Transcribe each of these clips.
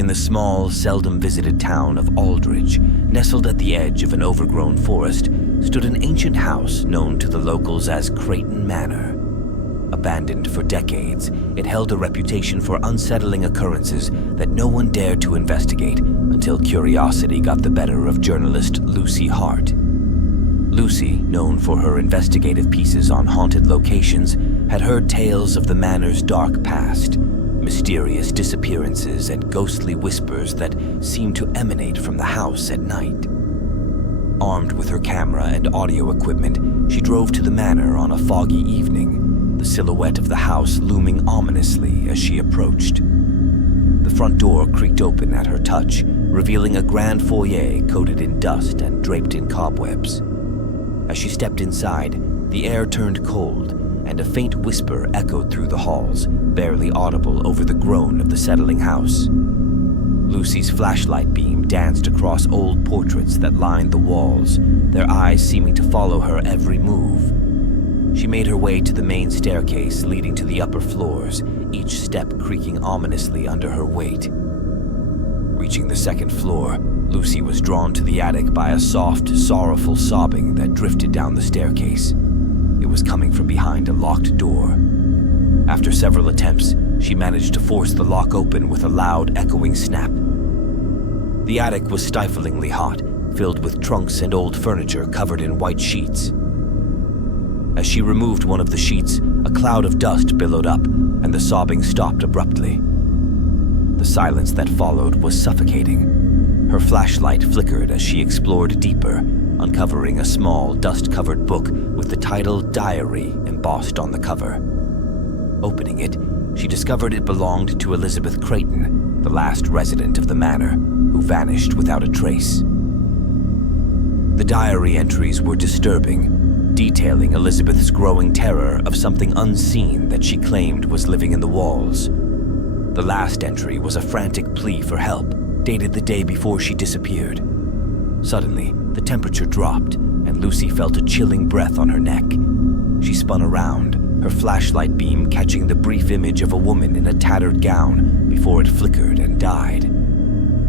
In the small, seldom-visited town of Aldridge, nestled at the edge of an overgrown forest, stood an ancient house known to the locals as Creighton Manor. Abandoned for decades, it held a reputation for unsettling occurrences that no one dared to investigate until curiosity got the better of journalist Lucy Hart. Lucy, known for her investigative pieces on haunted locations, had heard tales of the manor's dark past, mysterious disappearances and ghostly whispers that seemed to emanate from the house at night. Armed with her camera and audio equipment, she drove to the manor on a foggy evening, the silhouette of the house looming ominously as she approached. The front door creaked open at her touch, revealing a grand foyer coated in dust and draped in cobwebs. As she stepped inside, the air turned cold, and a faint whisper echoed through the halls, barely audible over the groan of the settling house. Lucy's flashlight beam danced across old portraits that lined the walls, their eyes seeming to follow her every move. She made her way to the main staircase leading to the upper floors, each step creaking ominously under her weight. Reaching the second floor, Lucy was drawn to the attic by a soft, sorrowful sobbing that drifted down the staircase. It was coming from behind a locked door. After several attempts, she managed to force the lock open with a loud, echoing snap. The attic was stiflingly hot, filled with trunks and old furniture covered in white sheets. As she removed one of the sheets, a cloud of dust billowed up, and the sobbing stopped abruptly. The silence that followed was suffocating. Her flashlight flickered as she explored deeper, uncovering a small, dust-covered book with the title Diary embossed on the cover. Opening it, she discovered it belonged to Elizabeth Creighton, the last resident of the manor, who vanished without a trace. The diary entries were disturbing, detailing Elizabeth's growing terror of something unseen that she claimed was living in the walls. The last entry was a frantic plea for help, dated the day before she disappeared. Suddenly, the temperature dropped, and Lucy felt a chilling breath on her neck. She spun around, her flashlight beam catching the brief image of a woman in a tattered gown before it flickered and died.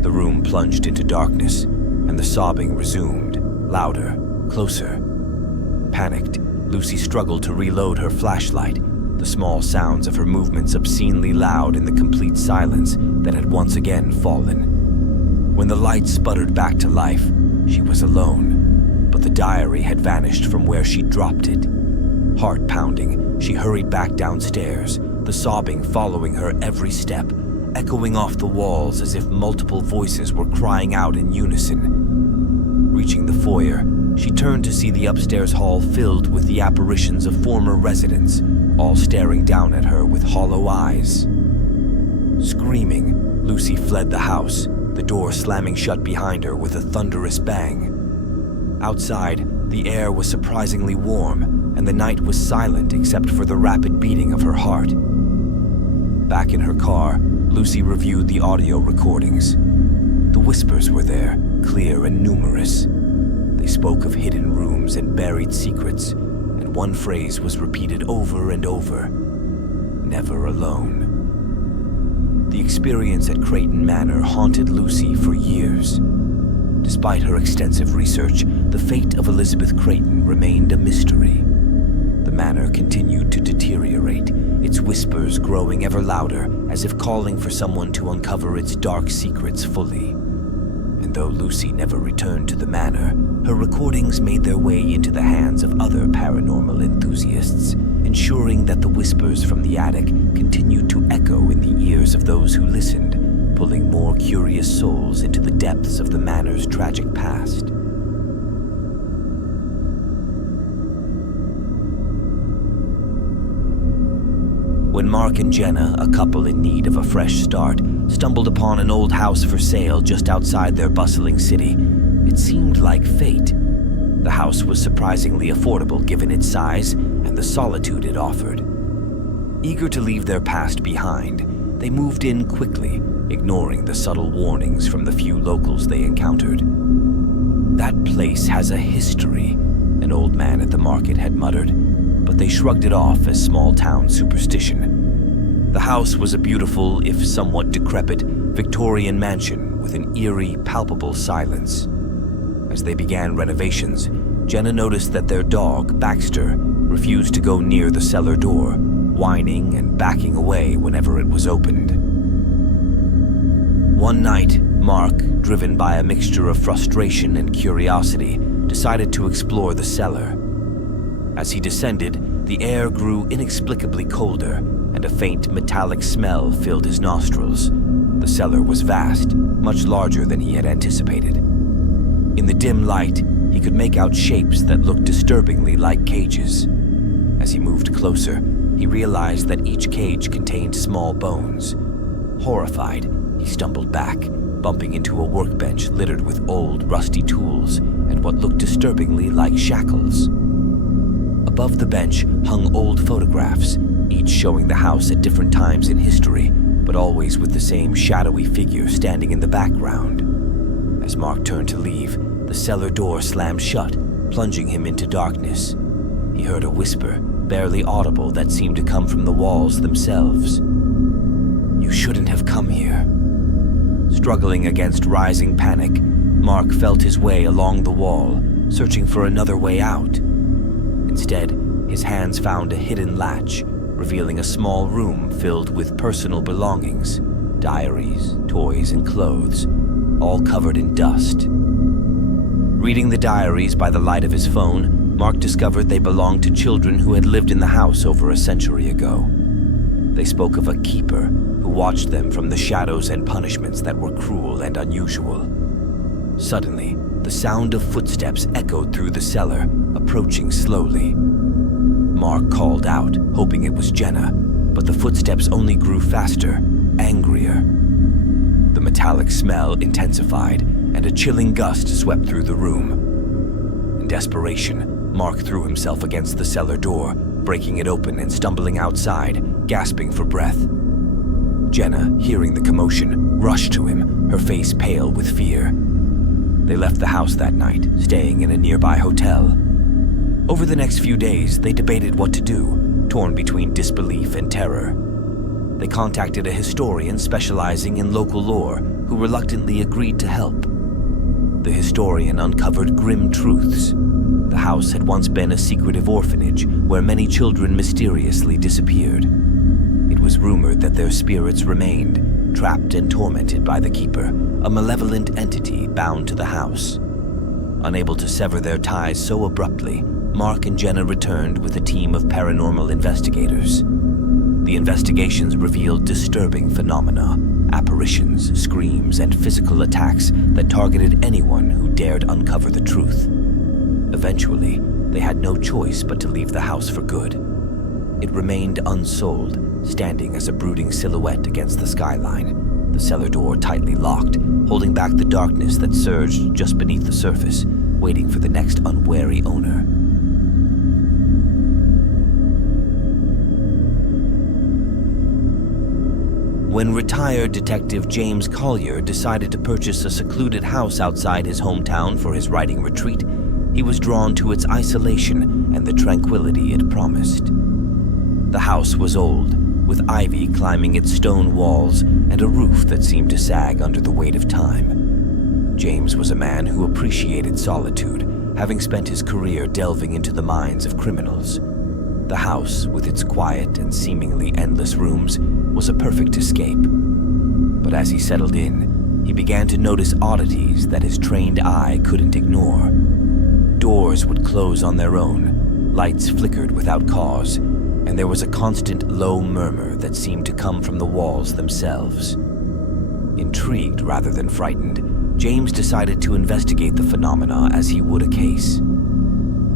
The room plunged into darkness, and the sobbing resumed, louder, closer. Panicked, Lucy struggled to reload her flashlight, the small sounds of her movements obscenely loud in the complete silence that had once again fallen. When the light sputtered back to life, she was alone, but the diary had vanished from where she'd dropped it. Heart pounding, she hurried back downstairs, the sobbing following her every step, echoing off the walls as if multiple voices were crying out in unison. Reaching the foyer, she turned to see the upstairs hall filled with the apparitions of former residents, all staring down at her with hollow eyes. Screaming, Lucy fled the house, the door slamming shut behind her with a thunderous bang. Outside, the air was surprisingly warm, and the night was silent except for the rapid beating of her heart. Back in her car, Lucy reviewed the audio recordings. The whispers were there, clear and numerous. They spoke of hidden rooms and buried secrets, and one phrase was repeated over and over: never alone. The experience at Creighton Manor haunted Lucy for years. Despite her extensive research, the fate of Elizabeth Creighton remained a mystery. The manor continued to deteriorate, its whispers growing ever louder, as if calling for someone to uncover its dark secrets fully. And though Lucy never returned to the manor, her recordings made their way into the hands of other paranormal enthusiasts, ensuring that the whispers from the attic continued to echo in the ears of those who listened, pulling more curious souls into the depths of the manor's tragic past. When Mark and Jenna, a couple in need of a fresh start, stumbled upon an old house for sale just outside their bustling city, it seemed like fate. The house was surprisingly affordable given its size and the solitude it offered. Eager to leave their past behind, they moved in quickly, ignoring the subtle warnings from the few locals they encountered. "That place has a history," an old man at the market had muttered, but they shrugged it off as small-town superstition. The house was a beautiful, if somewhat decrepit, Victorian mansion with an eerie, palpable silence. As they began renovations, Jenna noticed that their dog, Baxter, refused to go near the cellar door, whining and backing away whenever it was opened. One night, Mark, driven by a mixture of frustration and curiosity, decided to explore the cellar. As he descended, the air grew inexplicably colder, and a faint metallic smell filled his nostrils. The cellar was vast, much larger than he had anticipated. In the dim light, he could make out shapes that looked disturbingly like cages. As he moved closer, he realized that each cage contained small bones. Horrified, he stumbled back, bumping into a workbench littered with old, rusty tools and what looked disturbingly like shackles. Above the bench hung old photographs, each showing the house at different times in history, but always with the same shadowy figure standing in the background. As Mark turned to leave, the cellar door slammed shut, plunging him into darkness. He heard a whisper, barely audible, that seemed to come from the walls themselves. "You shouldn't have come here." Struggling against rising panic, Mark felt his way along the wall, searching for another way out. Instead, his hands found a hidden latch, revealing a small room filled with personal belongings, diaries, toys, and clothes, all covered in dust. Reading the diaries by the light of his phone, Mark discovered they belonged to children who had lived in the house over a century ago. They spoke of a keeper who watched them from the shadows and punishments that were cruel and unusual. Suddenly, the sound of footsteps echoed through the cellar, approaching slowly. Mark called out, hoping it was Jenna, but the footsteps only grew faster, angrier. The metallic smell intensified, and a chilling gust swept through the room. In desperation, Mark threw himself against the cellar door, breaking it open and stumbling outside, gasping for breath. Jenna, hearing the commotion, rushed to him, her face pale with fear. They left the house that night, staying in a nearby hotel. Over the next few days, they debated what to do, torn between disbelief and terror. They contacted a historian specializing in local lore, who reluctantly agreed to help. The historian uncovered grim truths. The house had once been a secretive orphanage where many children mysteriously disappeared. It was rumored that their spirits remained, trapped and tormented by the keeper, a malevolent entity bound to the house. Unable to sever their ties so abruptly, Mark and Jenna returned with a team of paranormal investigators. The investigations revealed disturbing phenomena, apparitions, screams, and physical attacks that targeted anyone who dared uncover the truth. Eventually, they had no choice but to leave the house for good. It remained unsold, standing as a brooding silhouette against the skyline, the cellar door tightly locked, holding back the darkness that surged just beneath the surface, waiting for the next unwary owner. When retired Detective James Collier decided to purchase a secluded house outside his hometown for his writing retreat, he was drawn to its isolation and the tranquility it promised. The house was old, with ivy climbing its stone walls and a roof that seemed to sag under the weight of time. James was a man who appreciated solitude, having spent his career delving into the minds of criminals. The house, with its quiet and seemingly endless rooms, was a perfect escape. But as he settled in, he began to notice oddities that his trained eye couldn't ignore. Doors would close on their own, lights flickered without cause, and there was a constant low murmur that seemed to come from the walls themselves. Intrigued rather than frightened, James decided to investigate the phenomena as he would a case.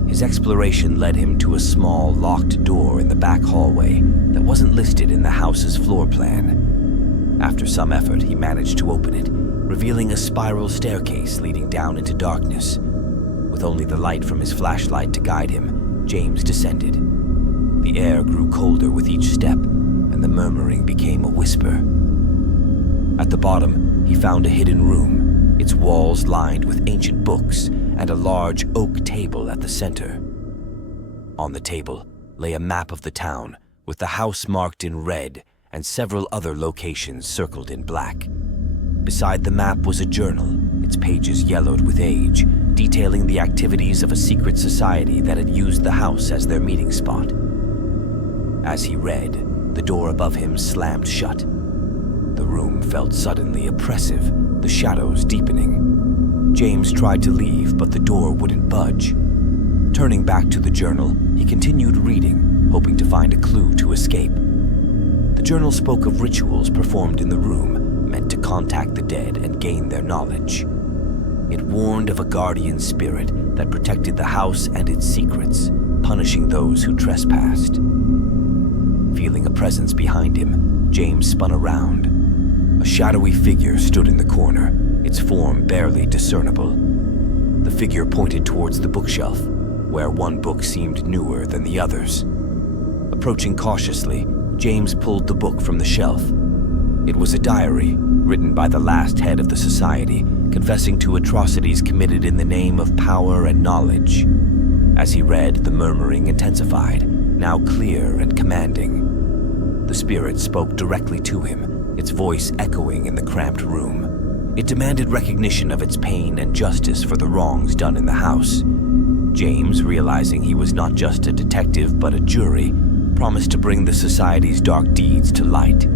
His exploration led him to a small, locked door in the back hallway that wasn't listed in the house's floor plan. After some effort, he managed to open it, revealing a spiral staircase leading down into darkness. With only the light from his flashlight to guide him, James descended. The air grew colder with each step, and the murmuring became a whisper. At the bottom, he found a hidden room, its walls lined with ancient books, and a large oak table at the center. On the table lay a map of the town, with the house marked in red and several other locations circled in black. Beside the map was a journal, its pages yellowed with age, detailing the activities of a secret society that had used the house as their meeting spot. As he read, the door above him slammed shut. The room felt suddenly oppressive, the shadows deepening. James tried to leave, but the door wouldn't budge. Turning back to the journal, he continued reading, hoping to find a clue to escape. The journal spoke of rituals performed in the room, meant to contact the dead and gain their knowledge. It warned of a guardian spirit that protected the house and its secrets, punishing those who trespassed. Feeling a presence behind him, James spun around. A shadowy figure stood in the corner, its form barely discernible. The figure pointed towards the bookshelf, where one book seemed newer than the others. Approaching cautiously, James pulled the book from the shelf. It was a diary, written by the last head of the society, confessing to atrocities committed in the name of power and knowledge. As he read, the murmuring intensified, now clear and commanding. The spirit spoke directly to him, its voice echoing in the cramped room. It demanded recognition of its pain and justice for the wrongs done in the house. James, realizing he was not just a detective but a jury, promised to bring the society's dark deeds to light.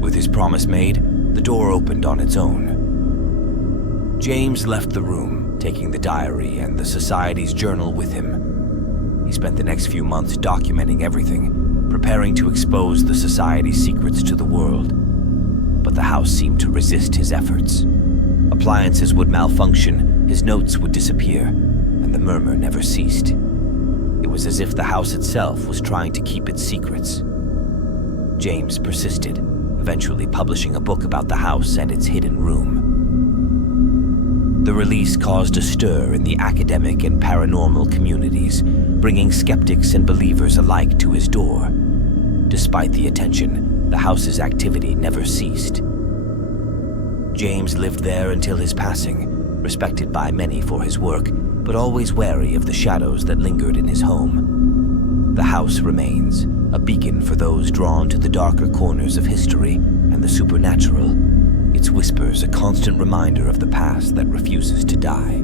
With his promise made, the door opened on its own. James left the room, taking the diary and the society's journal with him. He spent the next few months documenting everything, preparing to expose the society's secrets to the world. But the house seemed to resist his efforts. Appliances would malfunction, his notes would disappear, and the murmur never ceased. It was as if the house itself was trying to keep its secrets. James persisted, eventually publishing a book about the house and its hidden room. The release caused a stir in the academic and paranormal communities, bringing skeptics and believers alike to his door. Despite the attention, the house's activity never ceased. James lived there until his passing, respected by many for his work, but always wary of the shadows that lingered in his home. The house remains, a beacon for those drawn to the darker corners of history and the supernatural. Its whispers a constant reminder of the past that refuses to die.